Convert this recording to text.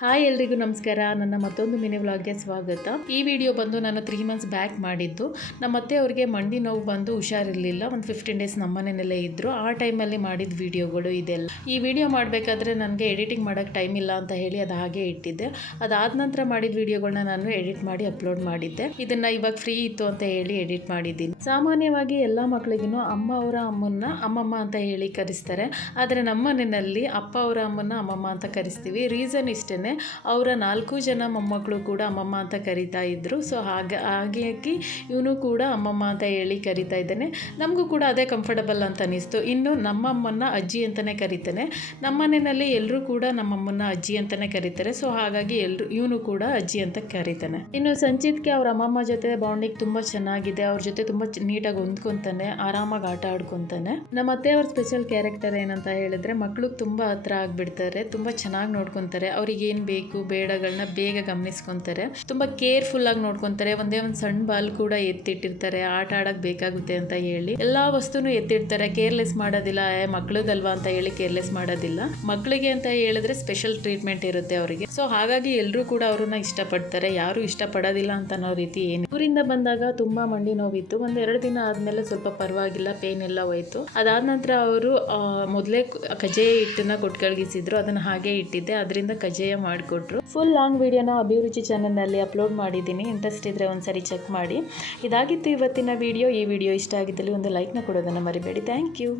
Hi ಎಲ್ರಿಗೂ ನಮಸ್ಕಾರ. ನನ್ನ ಮತ್ತೊಂದು ಮಿನಿ ವ್ಲಾಗ್ಗೆ ಸ್ವಾಗತ. ಈ ವಿಡಿಯೋ ಬಂದು ನಾನು ತ್ರೀ ಮಂತ್ಸ್ ಬ್ಯಾಕ್ ಮಾಡಿದ್ದು. ನಮ್ಮ ಅತ್ತೆ ಅವ್ರಿಗೆ ಮಂಡಿ ನೋವು ಬಂದು ಹುಷಾರಿರಲಿಲ್ಲ. ಒಂದು ಫಿಫ್ಟೀನ್ ಡೇಸ್ ನಮ್ಮನೆಯಲ್ಲೇ ಇದ್ದರು ಆ ಟೈಮಲ್ಲಿ ಮಾಡಿದ ವಿಡಿಯೋಗಳು ಇದೆಲ್ಲ. ಈ ವಿಡಿಯೋ ಮಾಡಬೇಕಾದ್ರೆ ನನಗೆ ಎಡಿಟಿಂಗ್ ಮಾಡೋಕ್ಕೆ ಟೈಮ್ ಇಲ್ಲ ಅಂತ ಹೇಳಿ ಅದು ಹಾಗೆ ಇಟ್ಟಿದ್ದೆ. ಅದಾದ ನಂತರ ಮಾಡಿದ ವಿಡಿಯೋಗಳನ್ನ ನಾನು ಎಡಿಟ್ ಮಾಡಿ ಅಪ್ಲೋಡ್ ಮಾಡಿದ್ದೆ. ಇದನ್ನು ಇವಾಗ ಫ್ರೀ ಇತ್ತು ಅಂತ ಹೇಳಿ ಎಡಿಟ್ ಮಾಡಿದ್ದೀನಿ. ಸಾಮಾನ್ಯವಾಗಿ ಎಲ್ಲ ಮಕ್ಕಳಿಗೂ ಅಮ್ಮ ಅವರ ಅಮ್ಮನ್ನ ಅಮ್ಮಮ್ಮ ಅಂತ ಹೇಳಿ ಕರೆಸ್ತಾರೆ. ಆದರೆ ನಮ್ಮ ಮನೆಯಲ್ಲಿ ಅಪ್ಪ ಅವರ ಅಮ್ಮನ್ನ ಅಮ್ಮಮ್ಮ ಅಂತ ಕರೆಸ್ತೀವಿ. ರೀಸನ್ ಇಷ್ಟೇ ಅವರ ನಾಲ್ಕು ಜನ ಮೊಮ್ಮಕ್ಕಳು ಕೂಡ ಅಮ್ಮಮ್ಮ ಅಂತ ಕರಿತಾ ಇದ್ದರು ಸೊ ಹಾಗೆ ಹಾಗಾಗಿ ಇವನು ಕೂಡ ಅಮ್ಮಮ್ಮ ಅಂತ ಹೇಳಿ ಕರಿತಾ ಇದ್ದಾನೆ. ನಮಗೂ ಕೂಡ ಅದೇ ಕಂಫರ್ಟಬಲ್ ಅಂತ ಅನಿಸ್ತು ಇನ್ನು ನಮ್ಮಮ್ಮನ್ನ ಅಜ್ಜಿ ಅಂತಲೇ ಕರಿತಾನೆ. ನಮ್ಮ ಮನೆಯಲ್ಲಿ ಎಲ್ಲರೂ ಕೂಡ ನಮ್ಮಮ್ಮನ್ನ ಅಜ್ಜಿ ಅಂತಲೇ ಕರೀತಾರೆ. ಸೊ ಹಾಗಾಗಿ ಎಲ್ಲರೂ ಇವನು ಕೂಡ ಅಜ್ಜಿ ಅಂತ ಕರೀತಾನೆ. ಇನ್ನು ಸಂಚಿತ್ಗೆ ಅವ್ರ ಅಮ್ಮಮ್ಮ ಜೊತೆ ಬಾಂಡಿಂಗ್ ತುಂಬ ಚೆನ್ನಾಗಿದೆ. ಅವ್ರ ಜೊತೆ ತುಂಬ ನೀಟಾಗಿ ಹೊಂದ್ಕೊತಾನೆ. ಆರಾಮಾಗಿ ಆಟ ಆಡ್ಕೊಂತಾನೆ. ನಮ್ಮ ಅತ್ತೆ ಅವ್ರ ಸ್ಪೆಷಲ್ ಕ್ಯಾರೆಕ್ಟರ್ ಏನಂತ ಹೇಳಿದ್ರೆ ಮಕ್ಳಿಗೆ ತುಂಬ ಹತ್ರ ಆಗಿಬಿಡ್ತಾರೆ. ತುಂಬ ಚೆನ್ನಾಗಿ ನೋಡ್ಕೊತಾರೆ. ಅವ್ರಿಗೆ ಏನು ಬೇಕು ಬೇಡಗಳನ್ನ ಬೇಗ ಗಮನಿಸ್ಕೊಂತಾರೆ. ತುಂಬ ಕೇರ್ಫುಲ್ ಆಗಿ ನೋಡ್ಕೊಂತಾರೆ. ಒಂದೇ ಒಂದು ಸಣ್ಣ ಬಾಲ್ ಕೂಡ ಎತ್ತಿಟ್ಟಿರ್ತಾರೆ. ಆಟ ಆಡಕ್ ಬೇಕಾಗುತ್ತೆ ಅಂತ ಹೇಳಿ. ಎಲ್ಲಾ ವಸ್ತುನು ಎತ್ತಿಡ್ತಾರೆ. ಕೇರ್ಲೆಸ್ ಮಾಡೋದಿಲ್ಲ ಮಕ್ಳದಲ್ವಾ ಅಂತ ಹೇಳಿ ಕೇರ್ಲೆಸ್ ಮಾಡೋದಿಲ್ಲ. ಮಕ್ಕಳಿಗೆ ಅಂತ ಹೇಳಿದ್ರೆ ಸ್ಪೆಷಲ್ ಟ್ರೀಟ್ಮೆಂಟ್ ಇರುತ್ತೆ ಅವರಿಗೆ. ಸೊ, ಹಾಗಾಗಿ ಎಲ್ಲರೂ ಕೂಡ ಅವ್ರನ್ನ ಇಷ್ಟಪಡ್ತಾರೆ. ಯಾರು ಇಷ್ಟಪಡೋದಿಲ್ಲ ಅಂತ ಅನ್ನೋ ರೀತಿ ಏನು ಊರಿಂದ ಬಂದಾಗ ತುಂಬಾ ಮಂಡಿ ನೋವಿತ್ತು. ಒಂದ್ ಎರಡು ದಿನ ಆದ್ಮೇಲೆ ಸ್ವಲ್ಪ ಪರವಾಗಿಲ್ಲ, ಪೇನ್ ಎಲ್ಲ ಹೋಯ್ತು. ಅದಾದ ನಂತರ ಅವರು ಮೊದಲೇ ಕಜಾಯ ಹಿಟ್ಟನ್ನ ಕೊಟ್ಟು ಕಳ್ಗಿಸಿದ್ರು ಅದನ್ನ ಹಾಗೆ ಇಟ್ಟಿದ್ದೆ. ಅದರಿಂದ ಕಜಾಯ ಮಾಡಿಕೊಟ್ರು. ಫುಲ್ ಲಾಂಗ್ ವಿಡಿಯೋನ ಅಭಿರುಚಿ ಚಾನಲ್ನಲ್ಲಿ ಅಪ್ಲೋಡ್ ಮಾಡಿದ್ದೀನಿ. ಇಂಟ್ರೆಸ್ಟ್ ಇದ್ದರೆ ಒಂದ್ಸರಿ ಚೆಕ್ ಮಾಡಿ. ಇದಾಗಿತ್ತು ಇವತ್ತಿನ ವಿಡಿಯೋ ಈ ವಿಡಿಯೋ ಇಷ್ಟ ಆಗಿದ್ದಲ್ಲಿ ಒಂದು ಲೈಕ್ನ ಕೊಡೋದನ್ನು ಮರಿಬೇಡಿ. Thank you